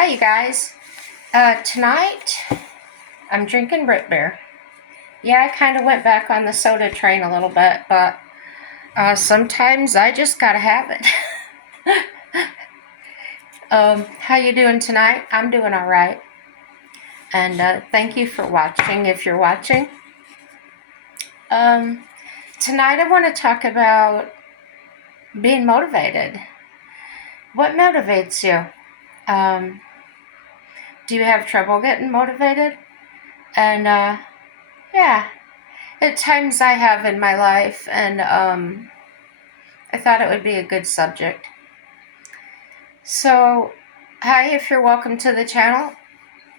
Hi, you guys. Tonight I'm drinking root beer. Yeah, I kind of went back on the soda train a little bit, but sometimes I just gotta have it. How you doing tonight? I'm doing all right, and thank you for watching. If you're watching, um, tonight I want to talk about being motivated. What motivates you? Um, do you have trouble getting motivated? And yeah, at times I have in my life, and I thought it would be a good subject. So, hi, if you're welcome to the channel.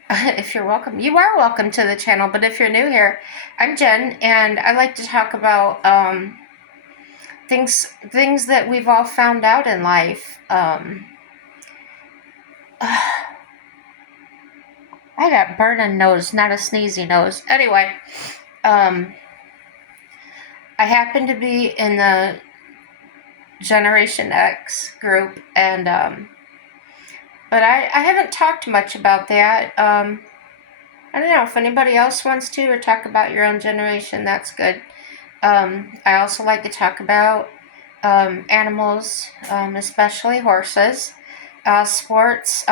If you're welcome, you are welcome to the channel, but if you're new here, I'm Jen, and I like to talk about things that we've all found out in life. I got burning nose, not a sneezy nose. Anyway, um, I happen to be in the Generation X group, and but I haven't talked much about that. I don't know if anybody else wants to or talk about your own generation. That's good. I also like to talk about animals, especially horses, sports.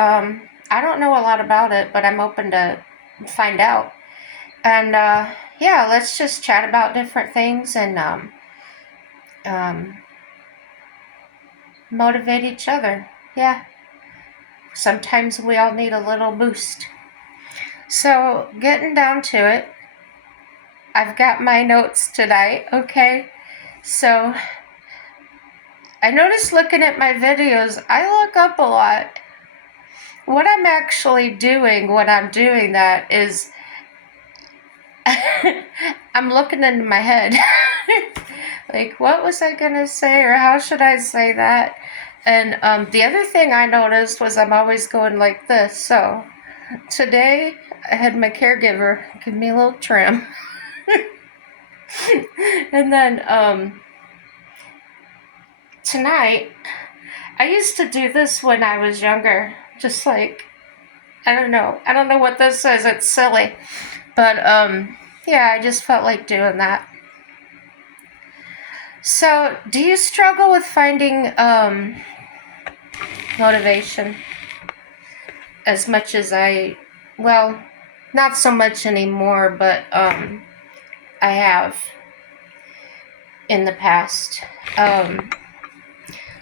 I don't know a lot about it, but I'm open to find out. And yeah, let's just chat about different things and um, motivate each other. Yeah, sometimes we all need a little boost. So, getting down to it, I've got my notes tonight, okay? So, I noticed looking at my videos, I look up a lot. What I'm actually doing when I'm doing that is I'm looking into my head. Like, what was I going to say, or how should I say that? And the other thing I noticed was I'm always going like this. So, today I had my caregiver give me a little trim. And then tonight, I used to do this when I was younger. Just like, I don't know. I don't know what this is. It's silly. But yeah, I just felt like doing that. So, do you struggle with finding motivation as much as well, not so much anymore, but I have in the past.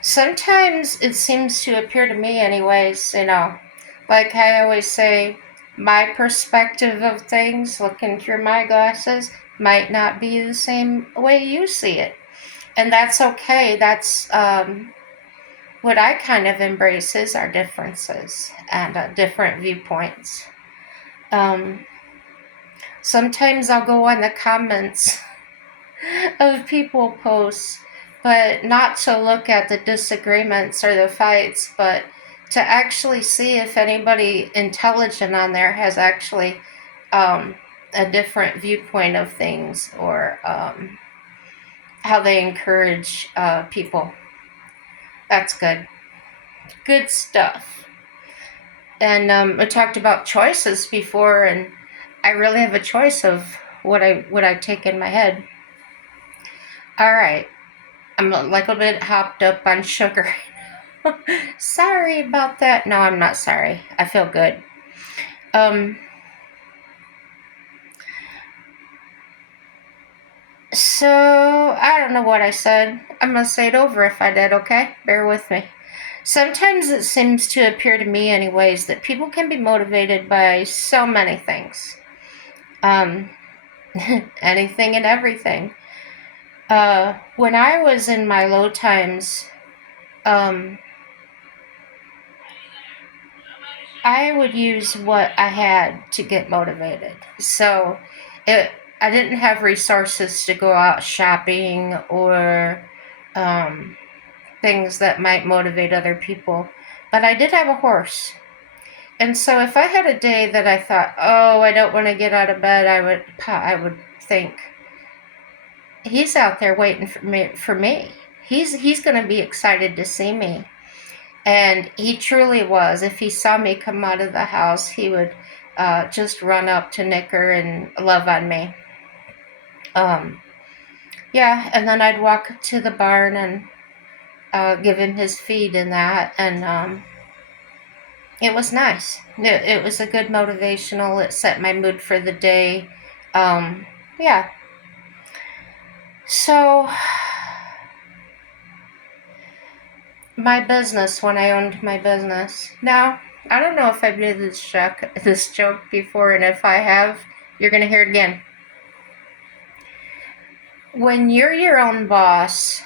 Sometimes it seems to appear to me, anyways, like I always say, my perspective of things, looking through my glasses, might not be the same way you see it. And that's okay. That's what I kind of embrace is our differences and different viewpoints. Um, Sometimes I'll go on the comments of people posts, but not to look at the disagreements or the fights, but to actually see if anybody intelligent on there has actually a different viewpoint of things, or how they encourage people. That's good. Good stuff. And I talked about choices before, and I really have a choice of what I take in my head. All right, I'm like a bit hopped up on sugar. Sorry about that. No, I'm not sorry. I feel good. So I don't know what I said. I'm gonna say it over if I did. Okay, bear with me. Sometimes it seems to appear to me, anyways, that people can be motivated by so many things. Um, Anything and everything. When I was in my low times, um, I would use what I had to get motivated. So, it I didn't have resources to go out shopping or um, things that might motivate other people, but I did have a horse. And so, if I had a day that I thought, "Oh, I don't want to get out of bed," I would think, he's out there waiting for me. He's going to be excited to see me. And he truly was. If he saw me come out of the house, he would just run up to Nicker and love on me. Um, yeah, and then I'd walk to the barn and give him his feed and that, and it was nice. It was a good motivational. It set my mood for the day. Yeah. So, my business, when I owned my business. Now, I don't know if I've made this joke before, and if I have, you're going to hear it again. When you're your own boss,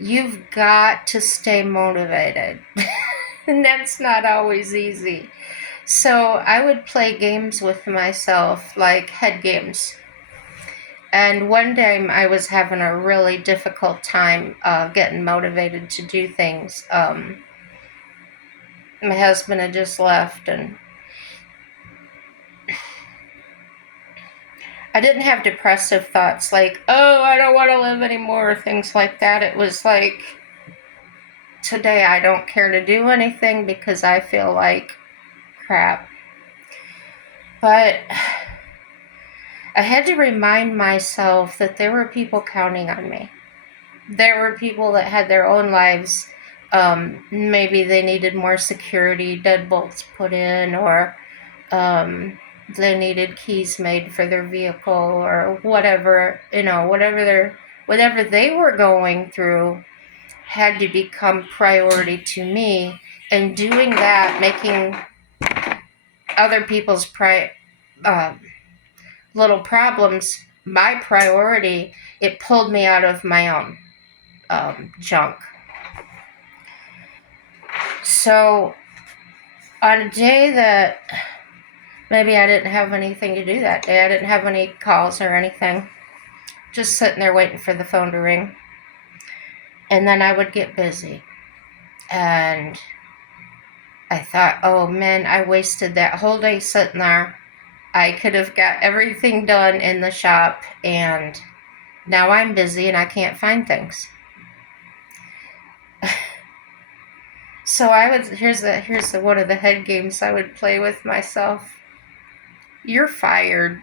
you've got to stay motivated. And that's not always easy. So I would play games with myself, like head games. And one day I was having a really difficult time getting motivated to do things. My husband had just left, and I didn't have depressive thoughts like, oh, I don't want to live anymore, or things like that. It was like, today I don't care to do anything because I feel like crap. But I had to remind myself that there were people counting on me. There were people that had their own lives. Maybe they needed more security deadbolts put in, or they needed keys made for their vehicle, or whatever, whatever they were going through had to become priority to me. And doing that, making other people's little problems my priority, it pulled me out of my own junk. So on a day that maybe I didn't have anything to do that day, I didn't have any calls or anything, just sitting there waiting for the phone to ring. And then I would get busy. And I thought, oh man, I wasted that whole day sitting there. I could have got everything done in the shop, and now I'm busy and I can't find things. So here's one of the head games I would play with myself. You're fired.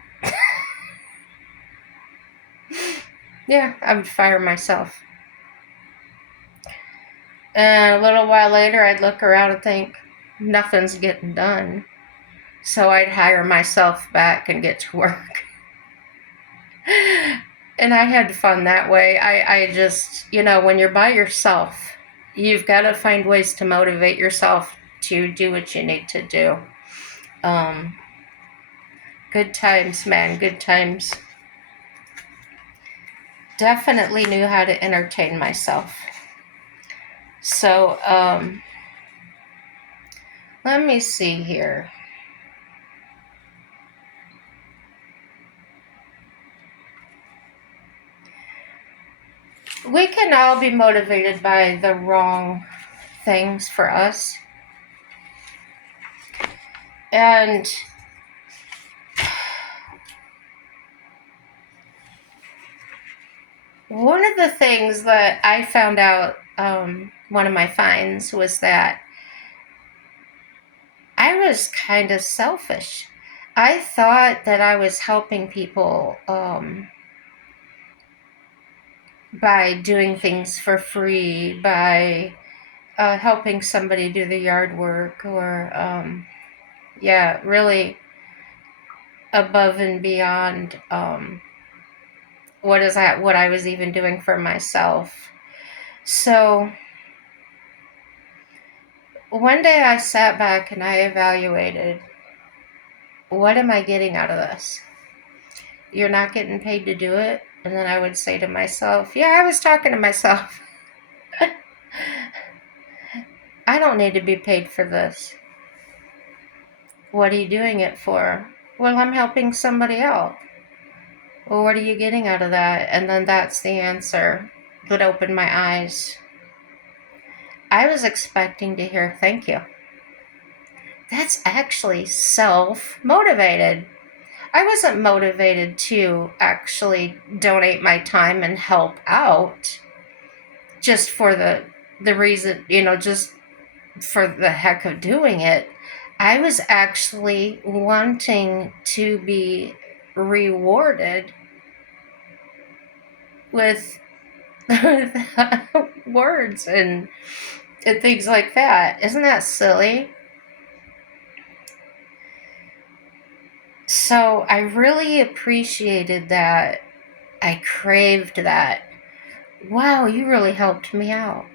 Yeah, I would fire myself. And a little while later, I'd look around and think, nothing's getting done. So I'd hire myself back and get to work. And I had fun that way. I just, when you're by yourself, you've got to find ways to motivate yourself to do what you need to do. Good times, man, good times. Definitely knew how to entertain myself. So, let me see here. We can all be motivated by the wrong things for us. And one of the things that I found out, one of my finds, was that I was kind of selfish. I thought that I was helping people by doing things for free, by helping somebody do the yard work, or really above and beyond what I was even doing for myself. So one day I sat back and I evaluated, what am I getting out of this? You're not getting paid to do it? And then I would say to myself, yeah, I was talking to myself. I don't need to be paid for this. What are you doing it for? Well, I'm helping somebody else. Well, what are you getting out of that? And then that's the answer that opened my eyes. I was expecting to hear thank you. That's actually self-motivated. I wasn't motivated to actually donate my time and help out just for the reason, just for the heck of doing it. I was actually wanting to be rewarded with words and things like that. Isn't that silly? So I really appreciated that. I craved that. Wow, you really helped me out.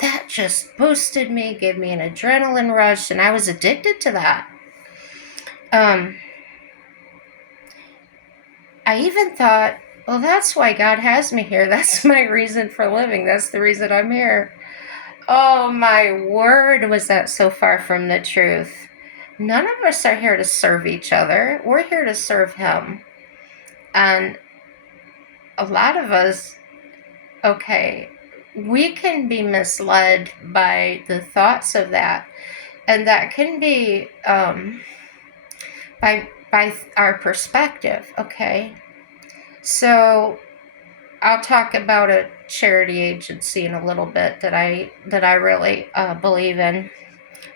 That just boosted me, gave me an adrenaline rush, and I was addicted to that. Um, I even thought, well, that's why God has me here. That's my reason for living. That's the reason I'm here. Oh, my word, was that so far from the truth. None of us are here to serve each other. We're here to serve Him. And a lot of us, okay, we can be misled by the thoughts of that. And that can be by our perspective, okay? So I'll talk about a charity agency in a little bit that I really believe in.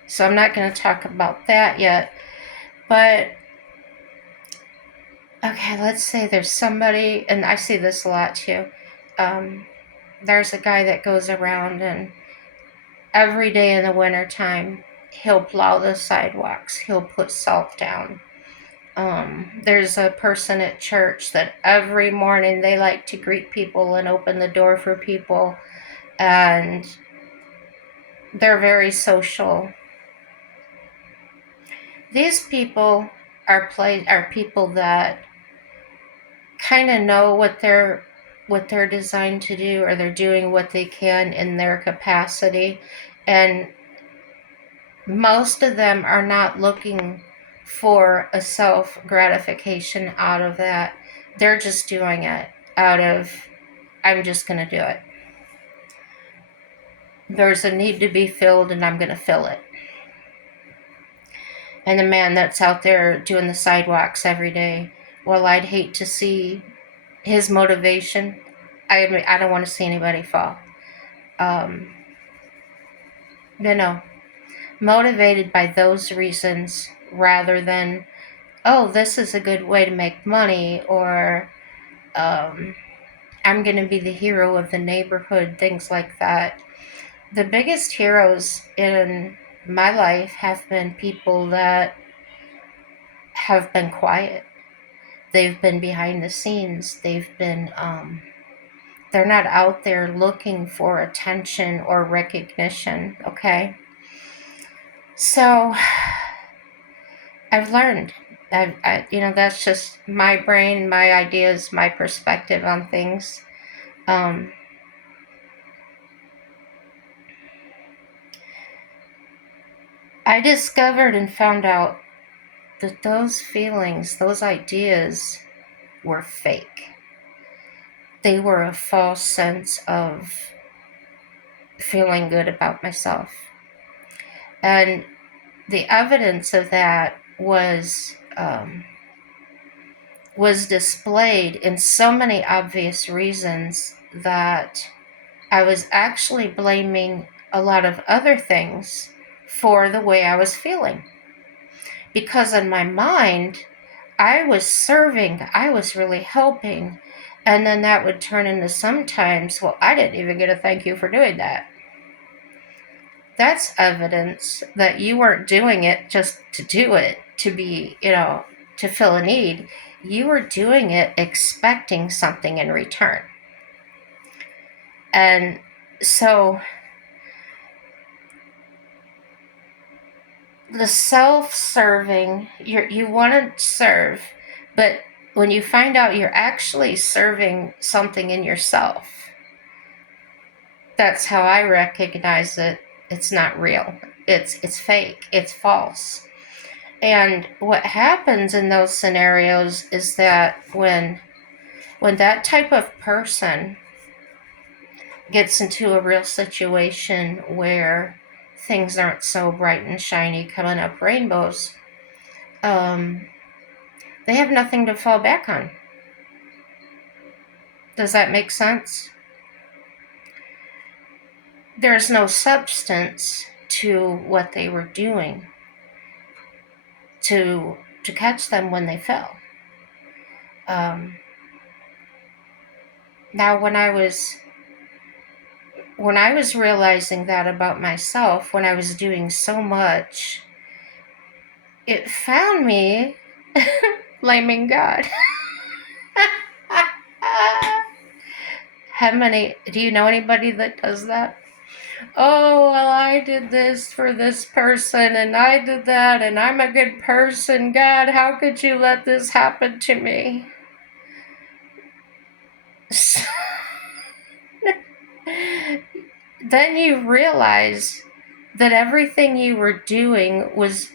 So I'm not going to talk about that yet. But okay, let's say there's somebody, and I see this a lot too. There's a guy that goes around, and every day in the wintertime, he'll plow the sidewalks. He'll put salt down. There's a person at church that every morning they like to greet people and open the door for people, and they're very social. These people are people that kind of know what they're designed to do, or they're doing what they can in their capacity, and most of them are not looking for a self gratification out of that. They're just doing it out of, I'm just going to do it. There's a need to be filled, and I'm going to fill it. And the man that's out there doing the sidewalks every day, well, I'd hate to see his motivation. I don't want to see anybody fall. Um, motivated by those reasons rather than, oh, this is a good way to make money, or I'm going to be the hero of the neighborhood, things like that. The biggest heroes in my life have been people that have been quiet. They've been behind the scenes. They're not out there looking for attention or recognition, okay? So I've learned. That's just my brain, my ideas, my perspective on things. I discovered and found out that those feelings, those ideas were fake. They were a false sense of feeling good about myself. And the evidence of that was displayed in so many obvious reasons that I was actually blaming a lot of other things for the way I was feeling. Because in my mind, I was serving, I was really helping, and then that would turn into sometimes, well, I didn't even get a thank you for doing that. That's evidence that you weren't doing it just to do it, to be, to fill a need. You were doing it expecting something in return. And so the self-serving, you want to serve, but when you find out you're actually serving something in yourself, that's how I recognize it. It's not real. It's fake. It's false. And what happens in those scenarios is that when that type of person gets into a real situation where things aren't so bright and shiny, coming up rainbows, they have nothing to fall back on. Does that make sense? There's no substance to what they were doing to catch them when they fell. Now, when I was realizing that about myself, when I was doing so much, it found me blaming God. Do you know anybody that does that? Oh, well, I did this for this person, and I did that, and I'm a good person. God, how could you let this happen to me? Then you realize that everything you were doing was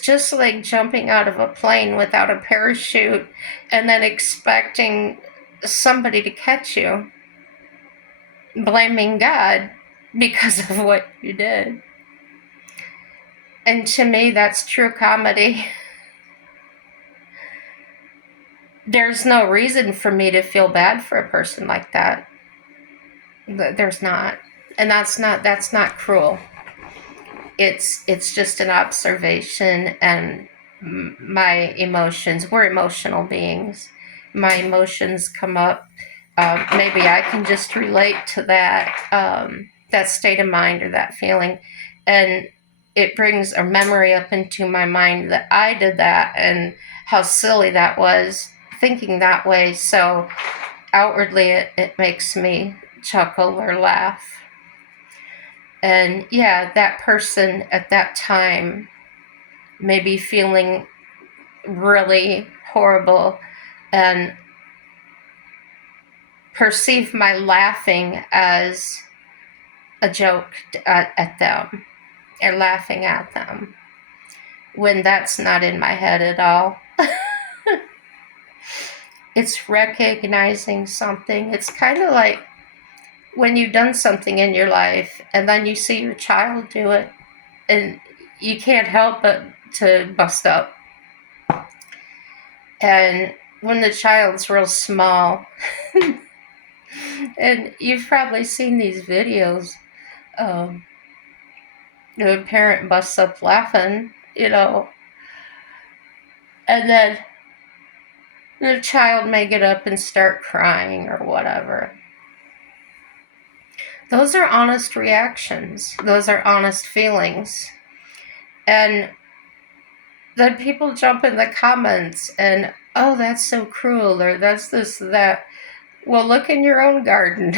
just like jumping out of a plane without a parachute and then expecting somebody to catch you, blaming God because of what you did. And to me, that's true comedy. There's no reason for me to feel bad for a person like that. There's not. And that's not cruel. It's just an observation, and my emotions, we're emotional beings. My emotions come up. Maybe I can just relate to that state of mind or that feeling, and it brings a memory up into my mind that I did that and how silly that was, thinking that way. So outwardly it makes me chuckle or laugh. And yeah, that person at that time may be feeling really horrible and perceive my laughing as a joke at them, or laughing at them, when that's not in my head at all. It's recognizing something. It's kind of like when you've done something in your life and then you see your child do it, and you can't help but to bust up. And when the child's real small, and you've probably seen these videos, the parent busts up laughing, and then the child may get up and start crying or whatever. Those are honest reactions. Those are honest feelings. And then people jump in the comments and, oh, that's so cruel, or that's this, that. Well, look in your own garden.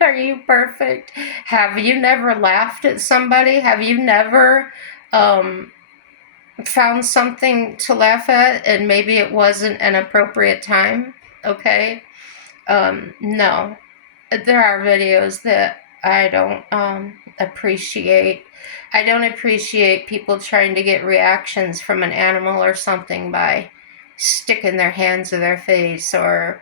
Are you perfect? Have you never laughed at somebody? Have you never found something to laugh at and maybe it wasn't an appropriate time? Okay. No. There are videos that I don't appreciate. I don't appreciate people trying to get reactions from an animal or something by sticking their hands to their face or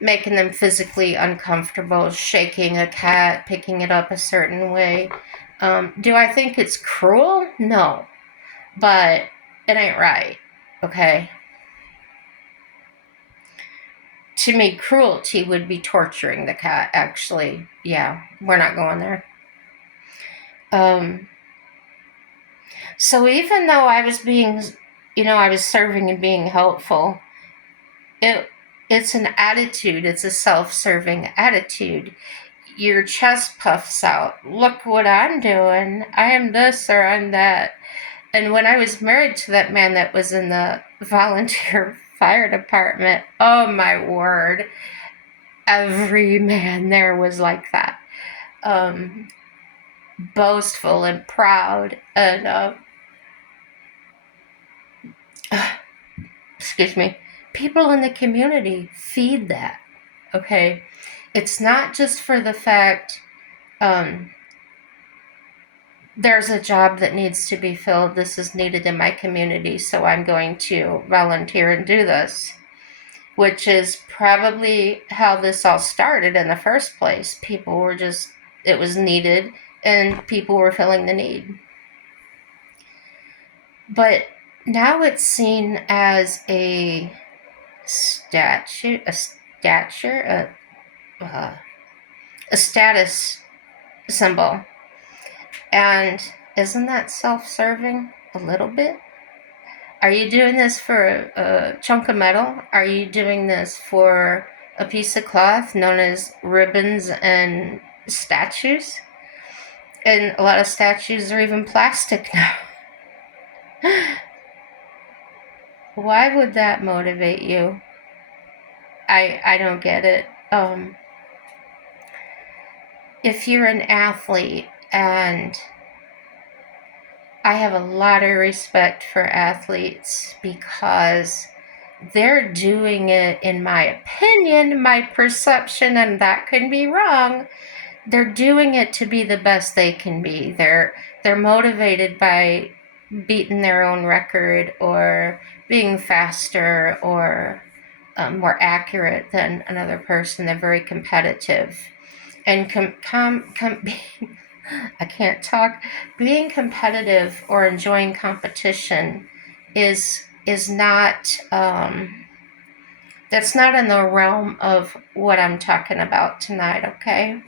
making them physically uncomfortable, shaking a cat, picking it up a certain way. Do I think it's cruel? No. But it ain't right, okay? To me, cruelty would be torturing the cat, actually. Yeah, we're not going there. So even though I was being, I was serving and being helpful, it's an attitude. It's a self-serving attitude. Your chest puffs out. Look what I'm doing. I am this or I'm that. And when I was married to that man that was in the volunteer fire department, oh my word, every man there was like that. Boastful and proud and excuse me, people in the community feed that, okay? It's not just for the fact there's a job that needs to be filled, this is needed in my community, so I'm going to volunteer and do this, which is probably how this all started in the first place. People were just, it was needed, and people were filling the need. But now it's seen as a status symbol. And isn't that self-serving a little bit? Are you doing this for a chunk of metal? Are you doing this for a piece of cloth known as ribbons and statues? And a lot of statues are even plastic now. Why would that motivate you? I don't get it. If you're an athlete, and I have a lot of respect for athletes because they're doing it, in my opinion, my perception, and that could be wrong. They're doing it to be the best they can be. They're motivated by beating their own record or being faster or more accurate than another person. They're very competitive. And I can't talk. Being competitive or enjoying competition is not that's not in the realm of what I'm talking about tonight. Okay.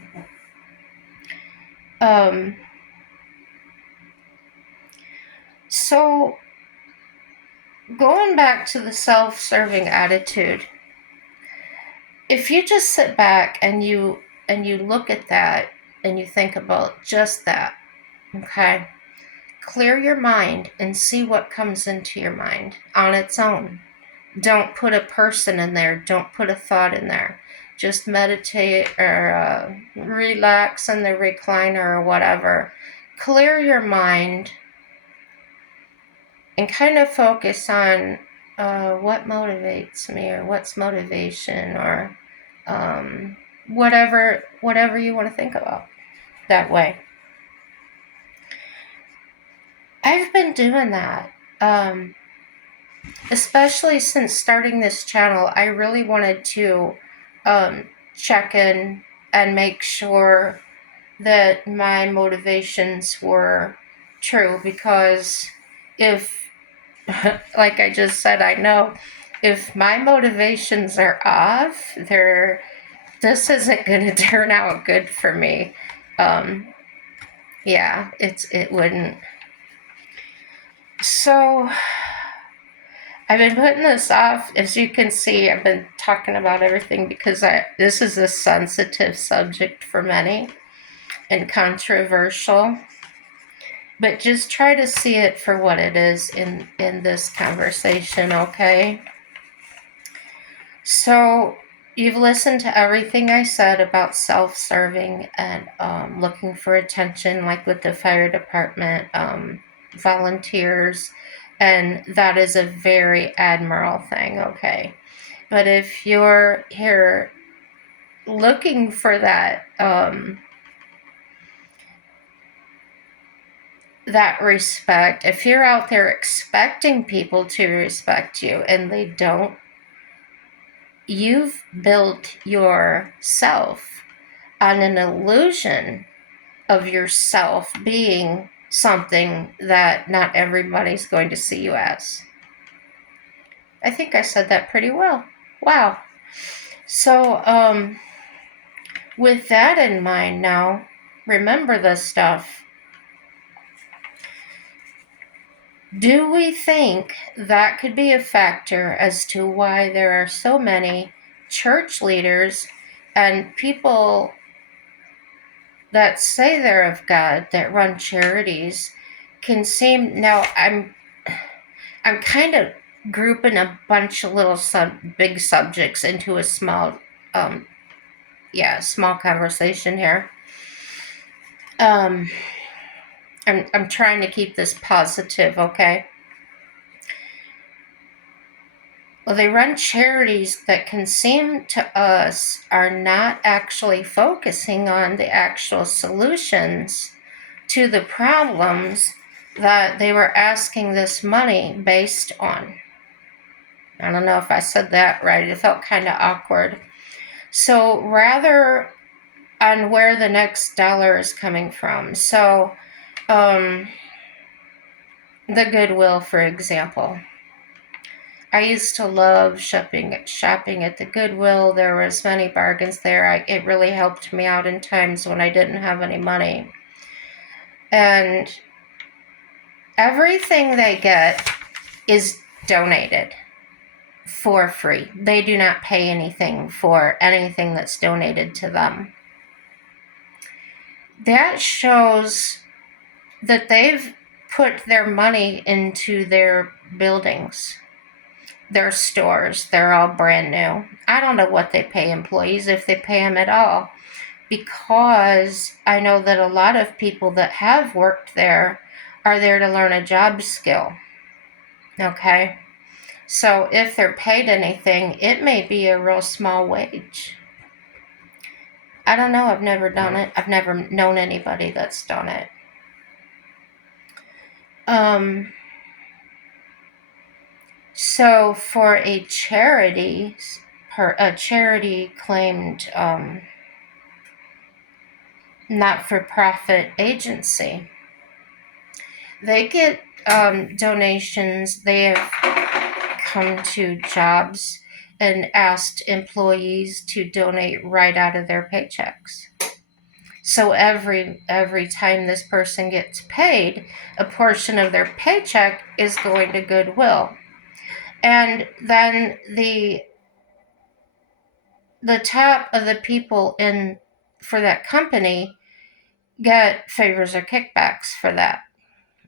So going back to the self-serving attitude, if you just sit back and you look at that and you think about just that, okay, clear your mind and see what comes into your mind on its own. Don't put a person in there. Don't put a thought in there. Just meditate or relax in the recliner or whatever. Clear your mind and kind of focus on what motivates me, or what's motivation, or whatever you want to think about that way. I've been doing that. Especially since starting this channel, I really wanted to check in and make sure that my motivations were true, because if, like I just said, I know if my motivations are off, this isn't going to turn out good for me. Yeah, it wouldn't. So I've been putting this off. As you can see, I've been talking about everything because this is a sensitive subject for many and controversial. But just try to see it for what it is in this conversation, okay? So you've listened to everything I said about self-serving and looking for attention, like with the fire department, volunteers, and that is a very admirable thing, okay? But if you're here looking for that that respect, if you're out there expecting people to respect you and they don't, you've built yourself on an illusion of yourself being something that not everybody's going to see you as. I think I said that pretty well. Wow. So, with that in mind now, remember this stuff. Do we think that could be a factor as to why there are so many church leaders and people that say they're of God, that run charities, can seem... Now, I'm kind of grouping a bunch of little big subjects into a small conversation here. I'm trying to keep this positive, okay? Well, they run charities that can seem to us are not actually focusing on the actual solutions to the problems that they were asking this money based on. I don't know if I said that right. It felt kind of awkward. So rather on where the next dollar is coming from. So the Goodwill, for example. I used to love shopping at the Goodwill. There was many bargains there. It really helped me out in times when I didn't have any money. And everything they get is donated for free. They do not pay anything for anything that's donated to them. That shows that they've put their money into their buildings, their stores. They're all brand new. I don't know what they pay employees, if they pay them at all, because I know that a lot of people that have worked there are there to learn a job skill. Okay? So if they're paid anything, it may be a real small wage. I don't know. I've never done it. I've never known anybody that's done it. So for a charity claimed not-for-profit agency, they get donations. They have come to jobs and asked employees to donate right out of their paychecks. So every time this person gets paid, a portion of their paycheck is going to Goodwill. And then the top of the people in for that company get favors or kickbacks for that.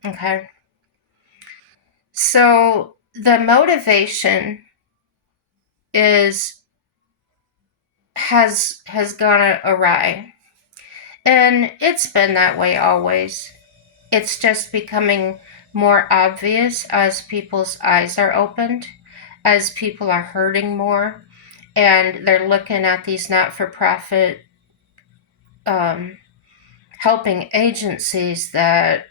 Okay. So the motivation has gone awry. And it's been that way always. It's just becoming more obvious as people's eyes are opened, as people are hurting more, and they're looking at these not-for-profit helping agencies that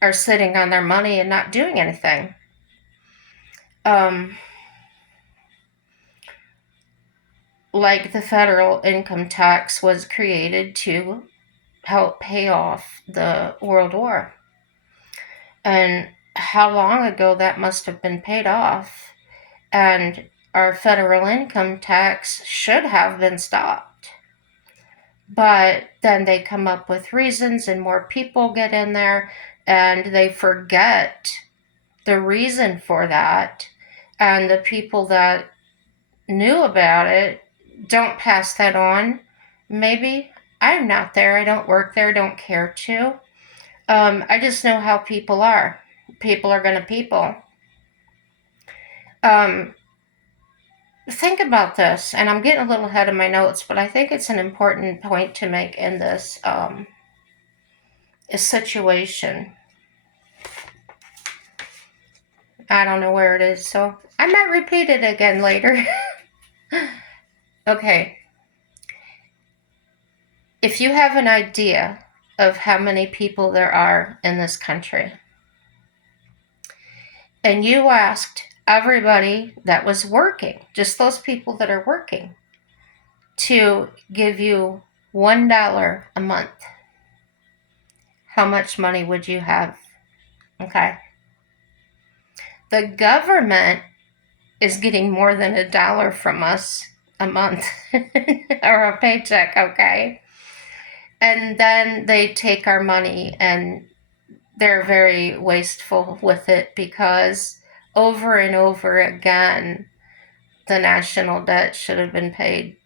are sitting on their money and not doing anything. Like the federal income tax was created to help pay off the World War. And how long ago that must have been paid off. And our federal income tax should have been stopped. But then they come up with reasons and more people get in there and they forget the reason for that. And the people that knew about it don't pass that on. Maybe. I'm not there. I don't work there. Don't care to. I just know how people are. People are going to people. Think about this, and I'm getting a little ahead of my notes, but I think it's an important point to make in this situation. I don't know where it is, so I might repeat it again later. Okay. If you have an idea of how many people there are in this country, and you asked everybody that was working, just those people that are working, to give you $1 a month, how much money would you have? Okay. The government is getting more than $1 from us a month or a paycheck, okay? And then they take our money and they're very wasteful with it because over and over again, the national debt should have been paid.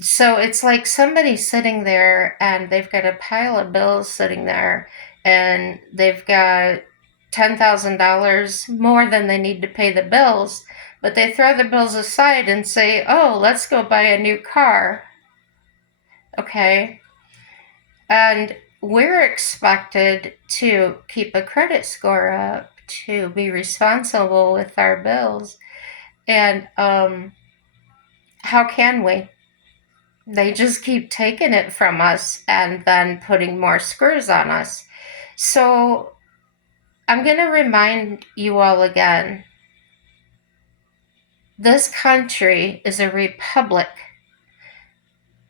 So it's like somebody sitting there and they've got a pile of bills sitting there and they've got $10,000 more than they need to pay the bills, but they throw the bills aside and say, oh, let's go buy a new car. Okay. And we're expected to keep a credit score up, to be responsible with our bills. And how can we? They just keep taking it from us and then putting more screws on us. So I'm going to remind you all again, this country is a republic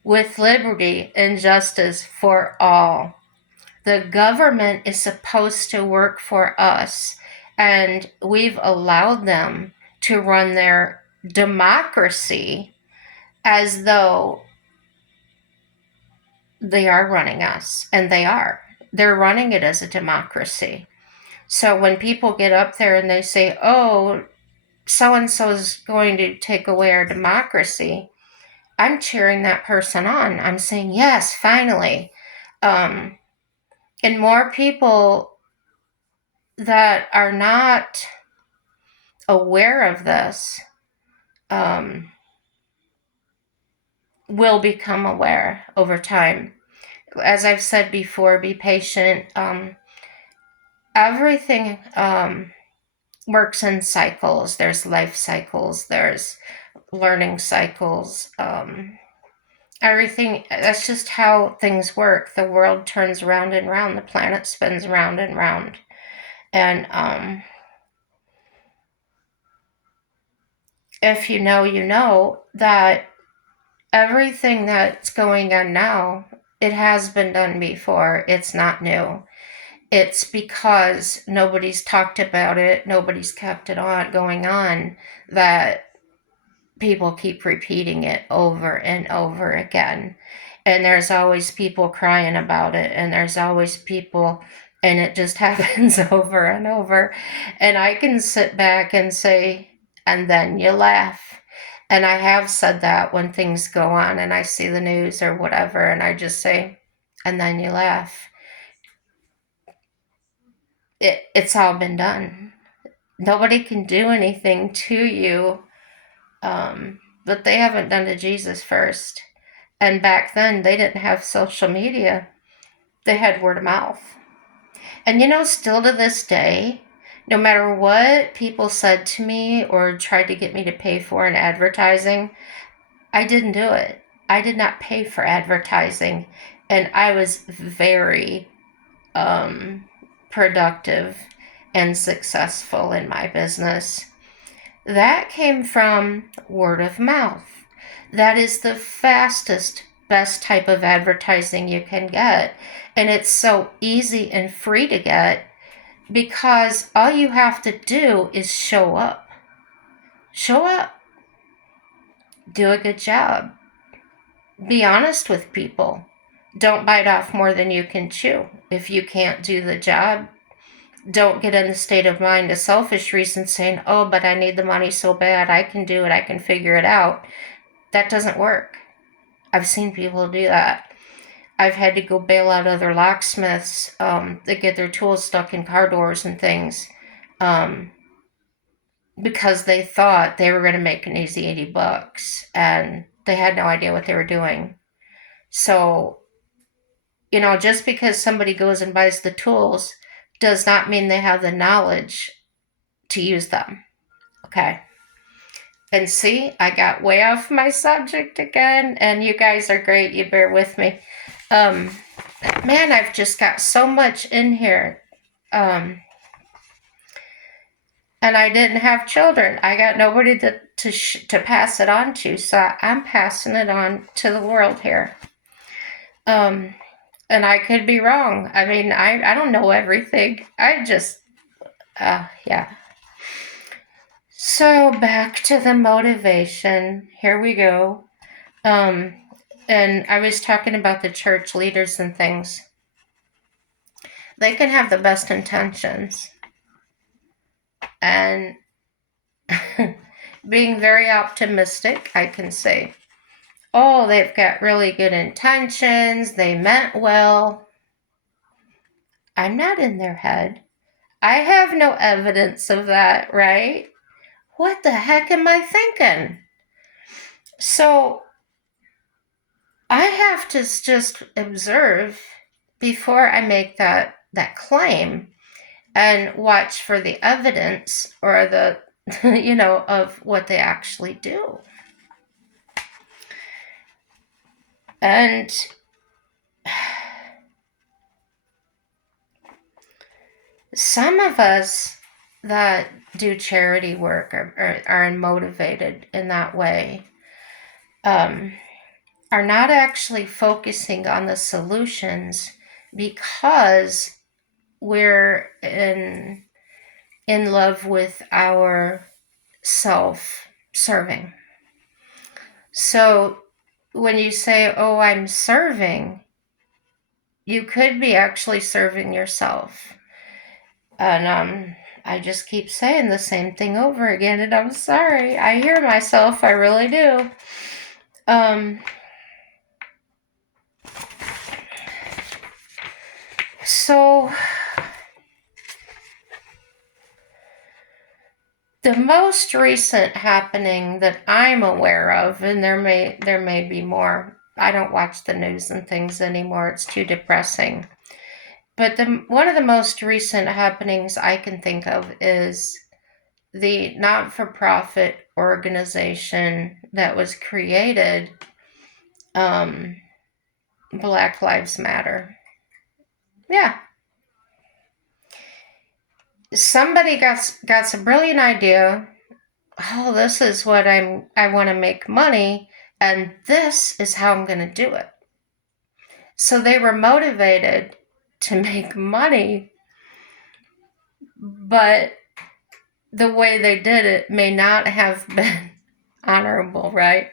with liberty and justice for all. The government is supposed to work for us, and we've allowed them to run their democracy as though they are running us, and they are. They're running it as a democracy. So when people get up there and they say, oh, so and so is going to take away our democracy, I'm cheering that person on. I'm saying, yes, finally. And more people that are not aware of this will become aware over time. As I've said before, be patient. Everything works in cycles. There's life cycles, there's learning cycles. Everything, that's just how things work. The world turns round and round, the planet spins round and round. And if you know that everything that's going on now, it has been done before. It's not new. It's because nobody's talked about it, nobody's kept it on going on, that people keep repeating it over and over again. And there's always people crying about it, and there's always people, and it just happens over and over. And I can sit back and say, and then you laugh. And I have said that when things go on and I see the news or whatever, and I just say, and then you laugh. It's all been done. Nobody can do anything to you, but they haven't done to Jesus first. And back then, they didn't have social media, they had word of mouth. And still to this day, no matter what people said to me or tried to get me to pay for in advertising, I didn't do it. I did not pay for advertising. And I was very productive and successful in my business. That came from word of mouth. That is the fastest, best type of advertising you can get. And it's so easy and free to get because all you have to do is show up. Show up. Do a good job. Be honest with people. Don't bite off more than you can chew. If you can't do the job, don't get in the state of mind, a selfish reason saying, oh, but I need the money so bad, I can do it, I can figure it out. That doesn't work. I've seen people do that. I've had to go bail out other locksmiths that get their tools stuck in car doors and things because they thought they were going to make an easy $80 and they had no idea what they were doing. So, just because somebody goes and buys the tools does not mean they have the knowledge to use them. Okay. And see, I got way off my subject again, and you guys are great. You bear with me. Man, I've just got so much in here. And I didn't have children. I got nobody to pass it on to, so I'm passing it on to the world here. And I could be wrong. I mean, I don't know everything. I just, yeah. So back to the motivation. Here we go. And I was talking about the church leaders and things. They can have the best intentions. And being very optimistic, I can say, oh, they've got really good intentions. They meant well. I'm not in their head. I have no evidence of that, right? What the heck am I thinking? So I have to just observe before I make that claim and watch for the evidence or the, of what they actually do. And some of us that do charity work are motivated in that way, are not actually focusing on the solutions because we're in love with our self-serving. So when you say, oh, I'm serving, you could be actually serving yourself. And I just keep saying the same thing over again, and I'm sorry. I hear myself, I really do. So the most recent happening that I'm aware of, and there may be more. I don't watch the news and things anymore. It's too depressing. But one of the most recent happenings I can think of is the not-for-profit organization that was created, Black Lives Matter. Yeah. Somebody got some brilliant idea. Oh, this is what I want to make money, and this is how I'm going to do it. So they were motivated to make money, but the way they did it may not have been honorable, right?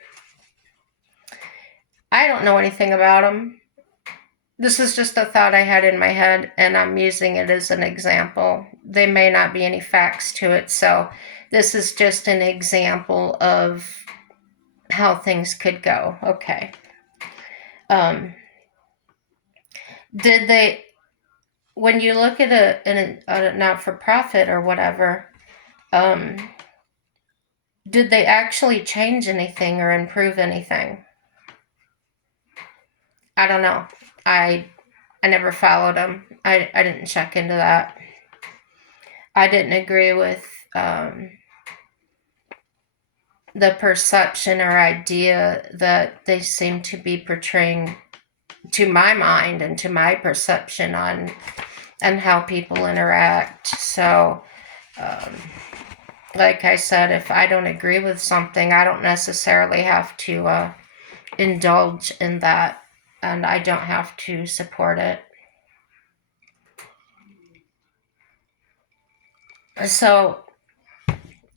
I don't know anything about them. This is just a thought I had in my head, and I'm using it as an example. There may not be any facts to it, so this is just an example of how things could go. Okay. Did they, when you look at a not-for-profit or whatever, did they actually change anything or improve anything? I don't know. I never followed them. I didn't check into that. I didn't agree with the perception or idea that they seem to be portraying, to my mind and to my perception, on how people interact. So, like I said, if I don't agree with something, I don't necessarily have to indulge in that, and I don't have to support it. So,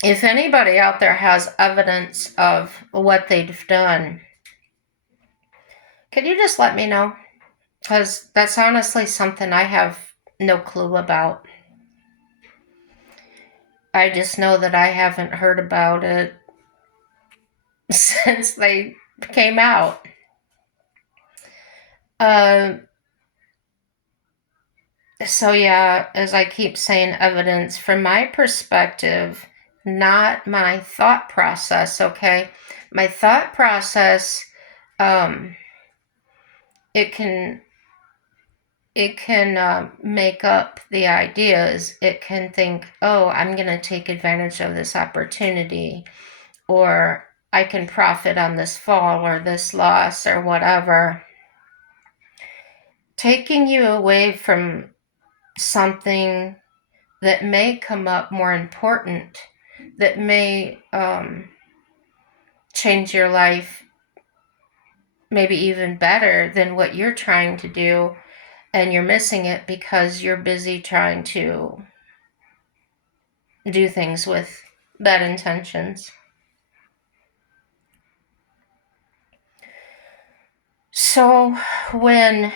if anybody out there has evidence of what they've done, could you just let me know? Because that's honestly something I have no clue about. I just know that I haven't heard about it since they came out. So yeah, as I keep saying, evidence from my perspective, not my thought process, okay? My thought process, it can make up the ideas. It can think, oh, I'm going to take advantage of this opportunity, or I can profit on this fall or this loss or whatever. Taking you away from something that may come up more important, that may change your life maybe even better than what you're trying to do, and you're missing it because you're busy trying to do things with bad intentions. So when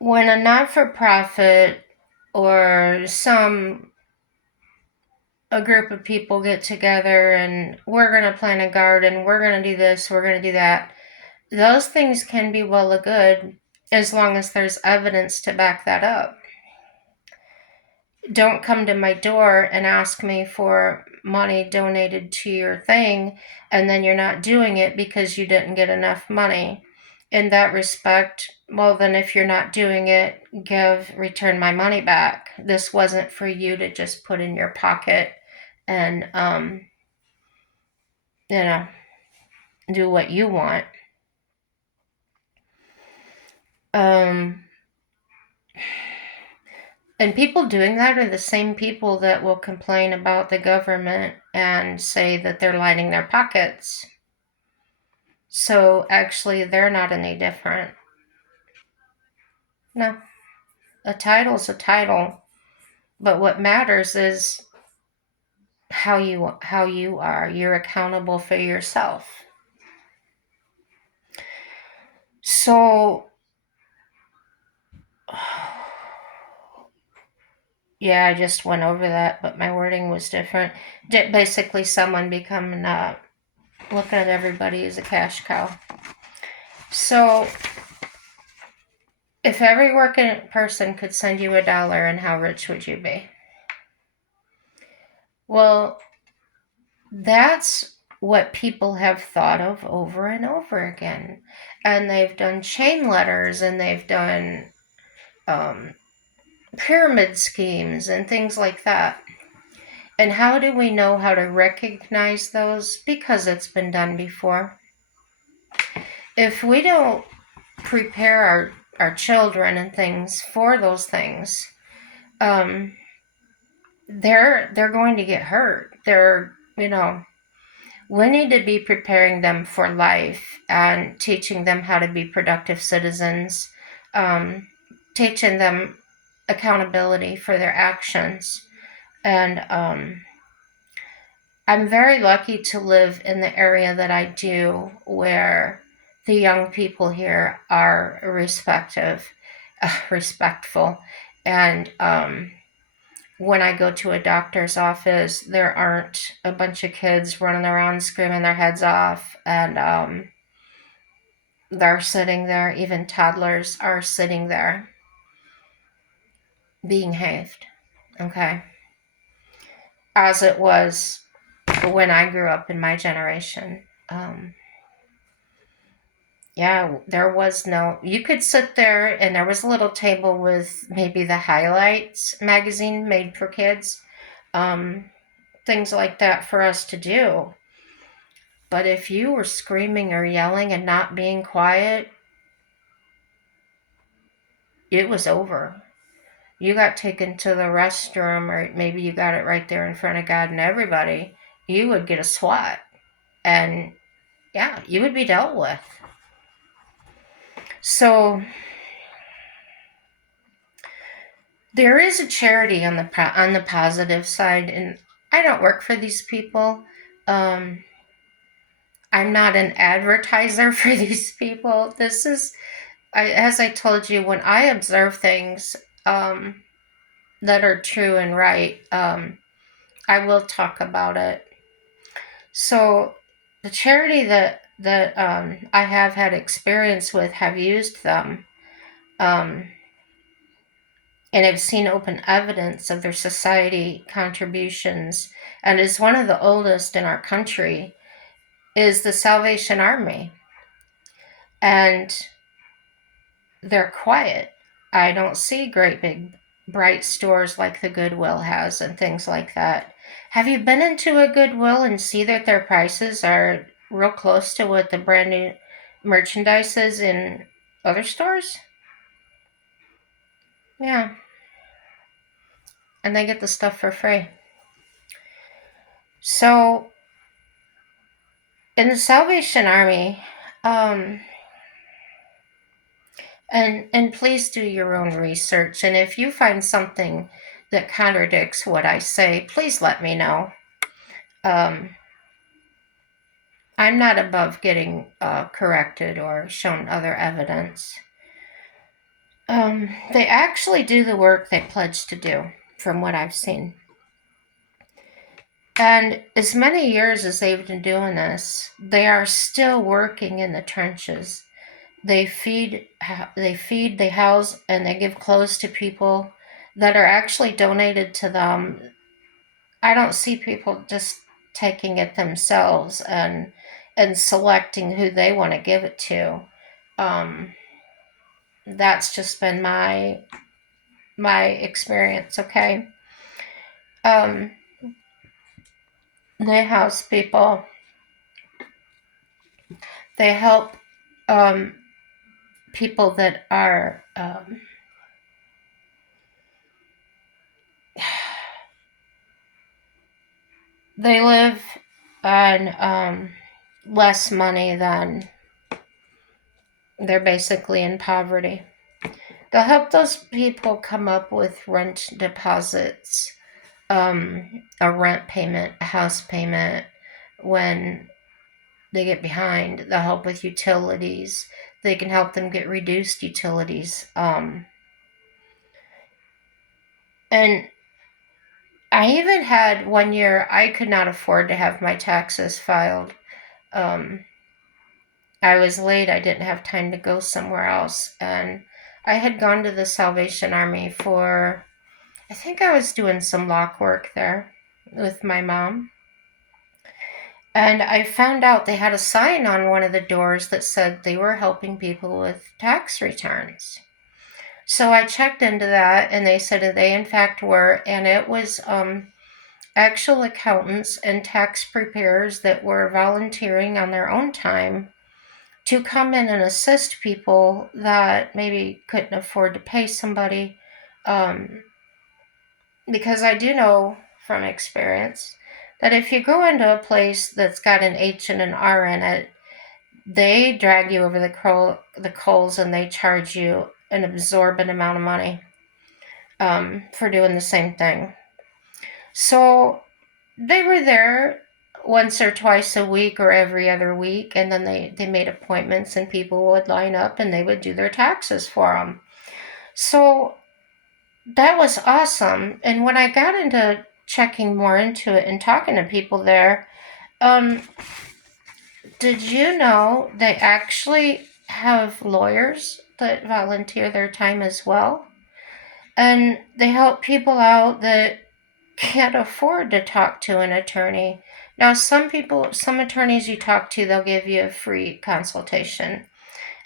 a not-for-profit or a group of people get together and we're going to plant a garden, we're going to do this, we're going to do that, those things can be well and good as long as there's evidence to back that up. Don't come to my door and ask me for money donated to your thing, and then you're not doing it because you didn't get enough money. In that respect, well, then if you're not doing it, return my money back. This wasn't for you to just put in your pocket and, do what you want. And people doing that are the same people that will complain about the government and say that they're lining their pockets. So actually, they're not any different. No, a title's a title, but what matters is how you are. You're accountable for yourself. So Yeah, I just went over that, but my wording was different. Basically, someone becoming looking at everybody as a cash cow. So, if every working person could send you $1, and how rich would you be? Well, that's what people have thought of over and over again. And they've done chain letters, and they've done pyramid schemes and things like that. And how do we know how to recognize those? Because it's been done before. If we don't prepare our children and things for those things, they're going to get hurt. We need to be preparing them for life and teaching them how to be productive citizens, teaching them accountability for their actions. And I'm very lucky to live in the area that I do, where the young people here are respectful. And when I go to a doctor's office, there aren't a bunch of kids running around screaming their heads off, and they're sitting there. Even toddlers are sitting there being behaved. Okay, as it was when I grew up in my generation. Yeah, there was no. You could sit there, and there was a little table with maybe the highlights magazine made for kids, um, things like that for us to do. But if you were screaming or yelling and not being quiet, it was over. You got taken to the restroom, or maybe you got it right there in front of God and everybody. You would get a SWAT, and yeah, you would be dealt with. So there is a charity on the positive side, and I don't work for these people. Um, I'm not an advertiser for these people. This is, as I told you, when I observe things that are true and right, I will talk about it. So, the charity that I have had experience with have used them. Um, and have seen open evidence of their society contributions, and is one of the oldest in our country, is the Salvation Army. And they're quiet. I don't see great big bright stores like the Goodwill has and things like that. Have you been into a Goodwill and see that their prices are real close to what the brand new merchandise is in other stores? Yeah. And they get the stuff for free. So, in the Salvation Army, um, and please do your own research. And if you find something that contradicts what I say, please let me know. Um, I'm not above getting corrected or shown other evidence. They actually do the work they pledge to do, from what I've seen. And as many years as they've been doing this, they are still working in the trenches. They feed, they house, and they give clothes to people that are actually donated to them. I don't see people just taking it themselves and selecting who they want to give it to. Um, that's just been my experience. Okay, um, they house people. They help um, people that are they live on less money than, they're basically in poverty. They'll help those people come up with rent deposits, a rent payment, a house payment when they get behind. They'll help with utilities. They can help them get reduced utilities. And I even had one year I could not afford to have my taxes filed. I was late. I didn't have time to go somewhere else. And I had gone to the Salvation Army for, I think I was doing some lock work there with my mom. And I found out they had a sign on one of the doors that said they were helping people with tax returns. So I checked into that, and they said that they in fact were, and it was actual accountants and tax preparers that were volunteering on their own time to come in and assist people that maybe couldn't afford to pay somebody. Um, because I do know from experience that if you go into a place that's got an H and an R in it, they drag you over the coals and they charge you an absorbent amount of money for doing the same thing. So they were there once or twice a week or every other week, and then they made appointments and people would line up and they would do their taxes for them. So that was awesome. And when I got into checking more into it and talking to people there, um, did you know they actually have lawyers that volunteer their time as well? And they help people out that can't afford to talk to an attorney. Now, some attorneys you talk to, they'll give you a free consultation.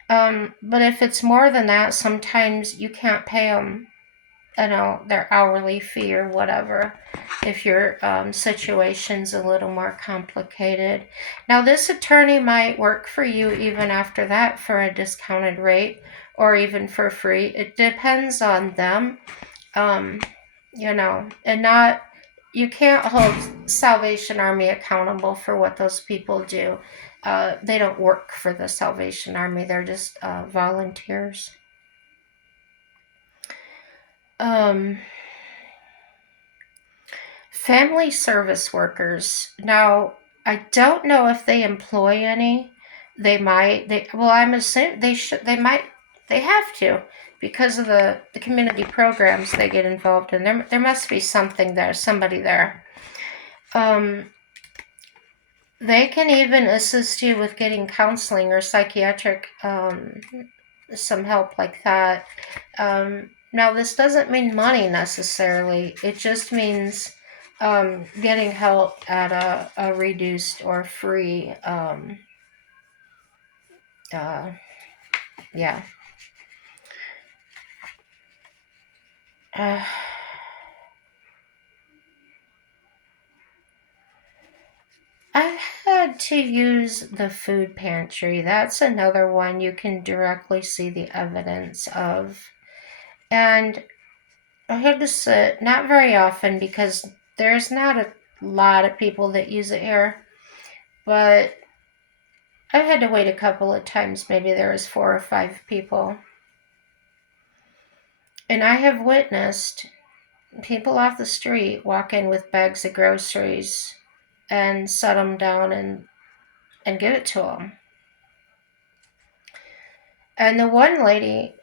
But if it's more than that, sometimes you can't pay them, their hourly fee or whatever, if your situation's a little more complicated. Now, this attorney might work for you even after that for a discounted rate or even for free. It depends on them, and not, you can't hold Salvation Army accountable for what those people do. They don't work for the Salvation Army, they're just volunteers. Um, Family service workers. Now, I don't know if they employ any. They might. I'm assuming they should. They might. They have to because of the community programs they get involved in. There must be something there. Somebody there. Um, they can even assist you with getting counseling or psychiatric some help like that. Now, this doesn't mean money necessarily. It just means getting help at a reduced or free, yeah. Uh, I've had to use the food pantry. That's another one you can directly see the evidence of. And I had to sit, not very often because there's not a lot of people that use it here, but I had to wait a couple of times. Maybe there was 4 or 5 people. And I have witnessed people off the street walk in with bags of groceries and set them down and give it to them. And the one lady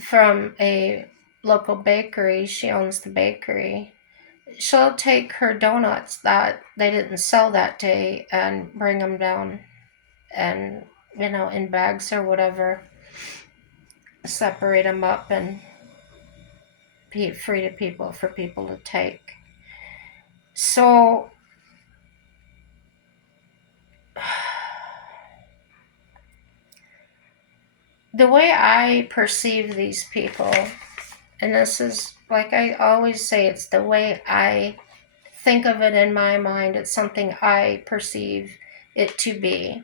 from a local bakery, she owns the bakery, she'll take her donuts that they didn't sell that day and bring them down and, in bags or whatever, separate them up and be free to people for people to take. So the way I perceive these people, and this is like I always say, it's the way I think of it in my mind, it's something I perceive it to be,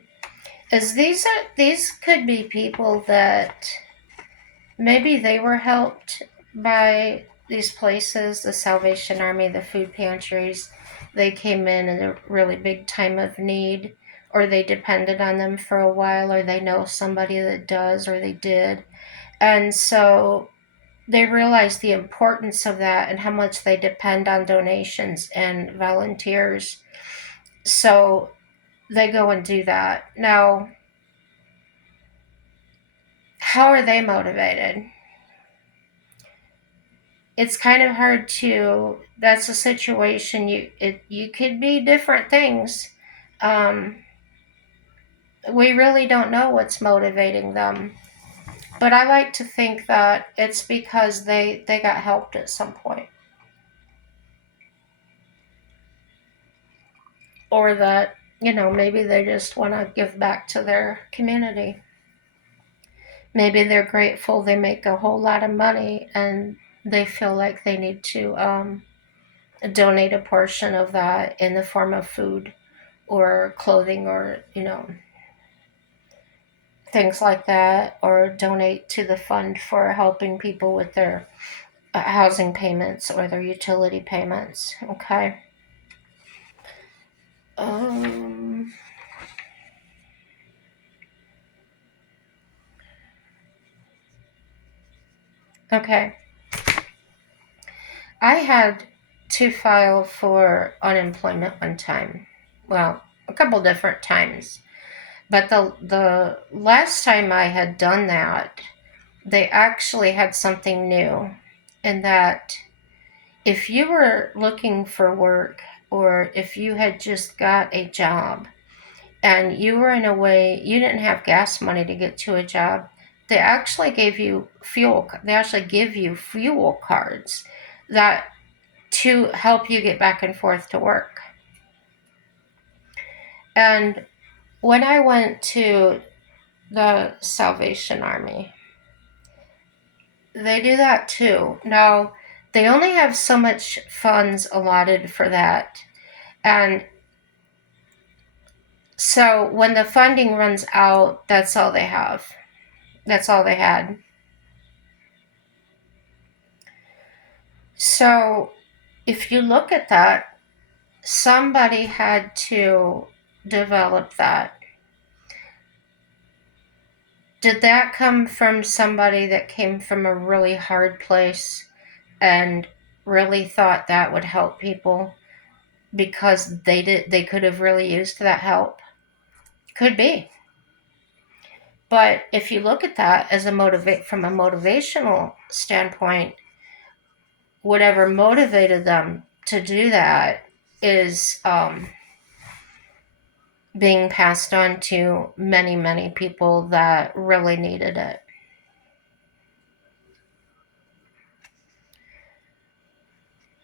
is these could be people that maybe they were helped by these places, the Salvation Army, the food pantries. They came in a really big time of need, or they depended on them for a while, or they know somebody that does, or they did. And so they realize the importance of that and how much they depend on donations and volunteers. So they go and do that. Now, how are they motivated? it's kind of hard to, that's a situation, you could be different things. We really don't know what's motivating them. But I like to think that it's because they got helped at some point. Or that, maybe they just want to give back to their community. Maybe they're grateful they make a whole lot of money and they feel like they need to donate a portion of that in the form of food or clothing or, things like that, or donate to the fund for helping people with their housing payments or their utility payments. Okay. Um, okay. I had to file for unemployment one time. Well, a couple different times. But the last time I had done that, they actually had something new in that if you were looking for work or if you had just got a job and you were in a way you didn't have gas money to get to a job, they actually give you fuel cards that to help you get back and forth to work. And when I went to the Salvation Army, they do that too. Now, they only have so much funds allotted for that. And so when the funding runs out, that's all they have. That's all they had. So if you look at that, somebody had to develop that. Did that come from somebody that came from a really hard place and really thought that would help people because they could have really used that help? Could be. But if you look at that as from a motivational standpoint, whatever motivated them to do that is being passed on to many, many people that really needed it.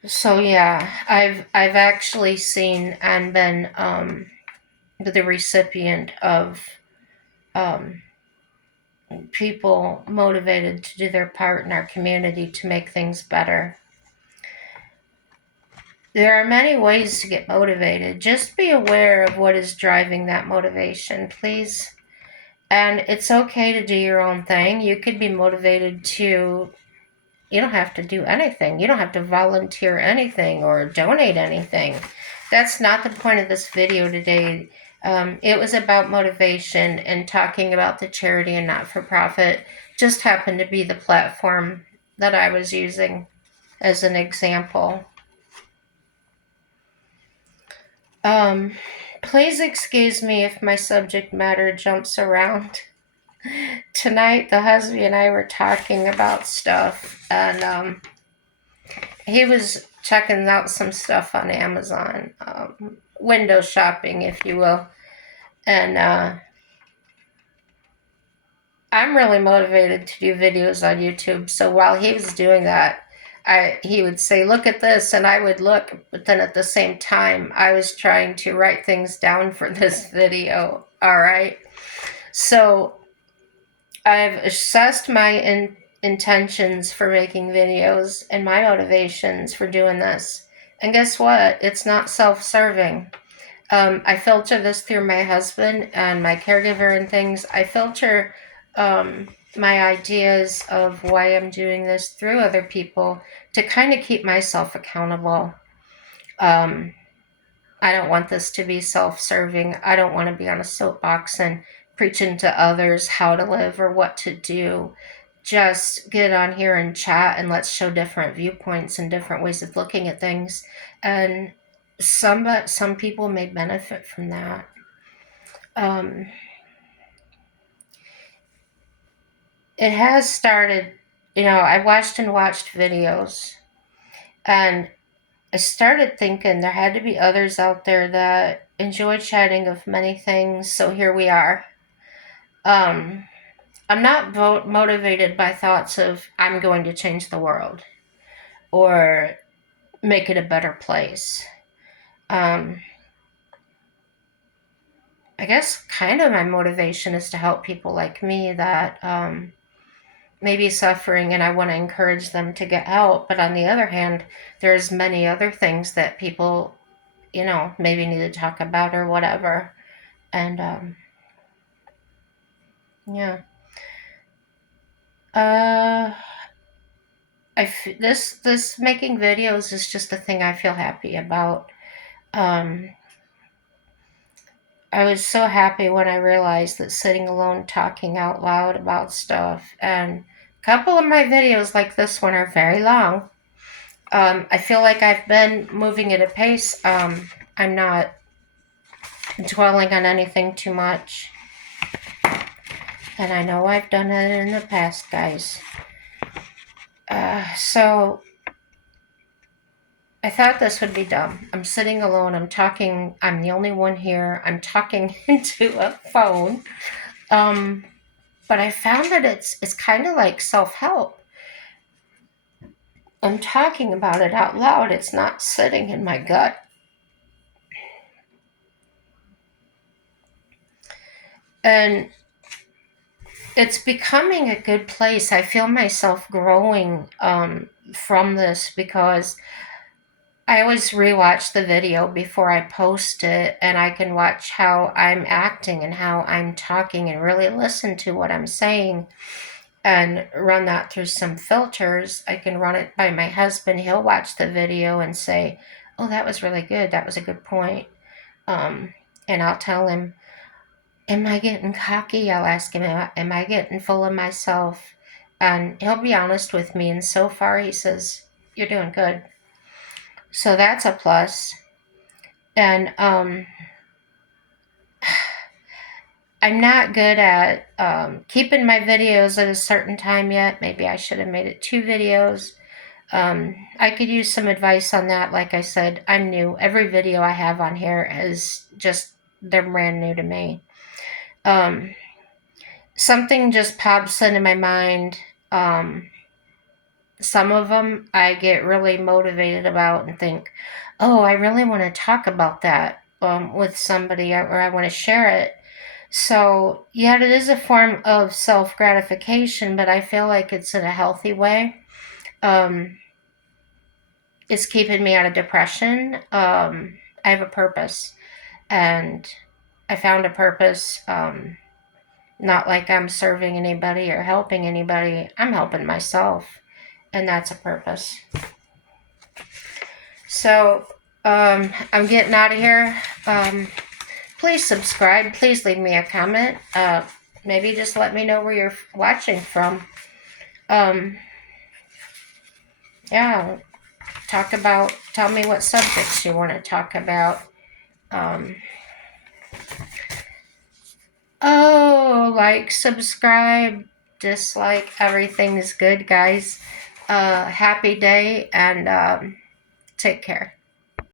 So yeah, I've actually seen and been the recipient of um, people motivated to do their part in our community to make things better. There are many ways to get motivated. Just be aware of what is driving that motivation, please. And it's okay to do your own thing. You could be motivated to, you don't have to do anything. You don't have to volunteer anything or donate anything. That's not the point of this video today. It was about motivation and talking about the charity and not-for-profit. Just happened to be the platform that I was using as an example. Please excuse me if my subject matter jumps around. Tonight, the husband and I were talking about stuff, and he was checking out some stuff on Amazon, window shopping, if you will. And I'm really motivated to do videos on YouTube. So while he was doing that, he would say, "Look at this," and I would look. But then at the same time, I was trying to write things down for this video. All right. So I've assessed my intentions for making videos and my motivations for doing this. And guess what? It's not self-serving. I filter this through my husband and my caregiver and things. I filter my ideas of why I'm doing this through other people to kind of keep myself accountable. I don't want this to be self-serving. I don't want to be on a soapbox and preaching to others how to live or what to do. Just get on here and chat and let's show different viewpoints and different ways of looking at things. And some people may benefit from that. It has started, I watched videos And I started thinking there had to be others out there that enjoy chatting of many things, so here we are. Um, I'm not motivated by thoughts of I'm going to change the world or make it a better place. Um, I guess kind of my motivation is to help people like me that may be suffering, and I want to encourage them to get help. But on the other hand, there's many other things that people, maybe need to talk about or whatever. And yeah, uh, this making videos is just a thing I feel happy about. Um, I was so happy when I realized that sitting alone talking out loud about stuff, and a couple of my videos like this one are very long. I feel like I've been moving at a pace. I'm not dwelling on anything too much. And I know I've done it in the past, guys. So I thought this would be dumb. I'm sitting alone. I'm talking. I'm the only one here. I'm talking into a phone. But I found that it's kind of like self-help. I'm talking about it out loud. It's not sitting in my gut. And it's becoming a good place. I feel myself growing from this because I always rewatch the video before I post it, and I can watch how I'm acting and how I'm talking and really listen to what I'm saying and run that through some filters. I can run it by my husband. He'll watch the video and say, "Oh, that was really good. That was a good point." And I'll tell him, "Am I getting cocky?" I'll ask him, "Am I getting full of myself?" And he'll be honest with me. And so far, he says, "You're doing good." So that's a plus. And I'm not good at keeping my videos at a certain time yet. Maybe I should have made it 2 videos. I could use some advice on that. Like I said, I'm new. Every video I have on here is just, they're brand new to me. Something just pops into my mind. Some of them I get really motivated about and think, oh, I really want to talk about that with somebody, or I want to share it. So, yeah, it is a form of self gratification, but I feel like it's in a healthy way. Um, it's keeping me out of depression. I have a purpose, and I found a purpose. Not like I'm serving anybody or helping anybody, I'm helping myself, and that's a purpose. So, I'm getting out of here. Please subscribe. Please leave me a comment. Maybe just let me know where you're watching from. Yeah, tell me what subjects you want to talk about. Like, subscribe, dislike, everything is good, guys. Happy day, and take care.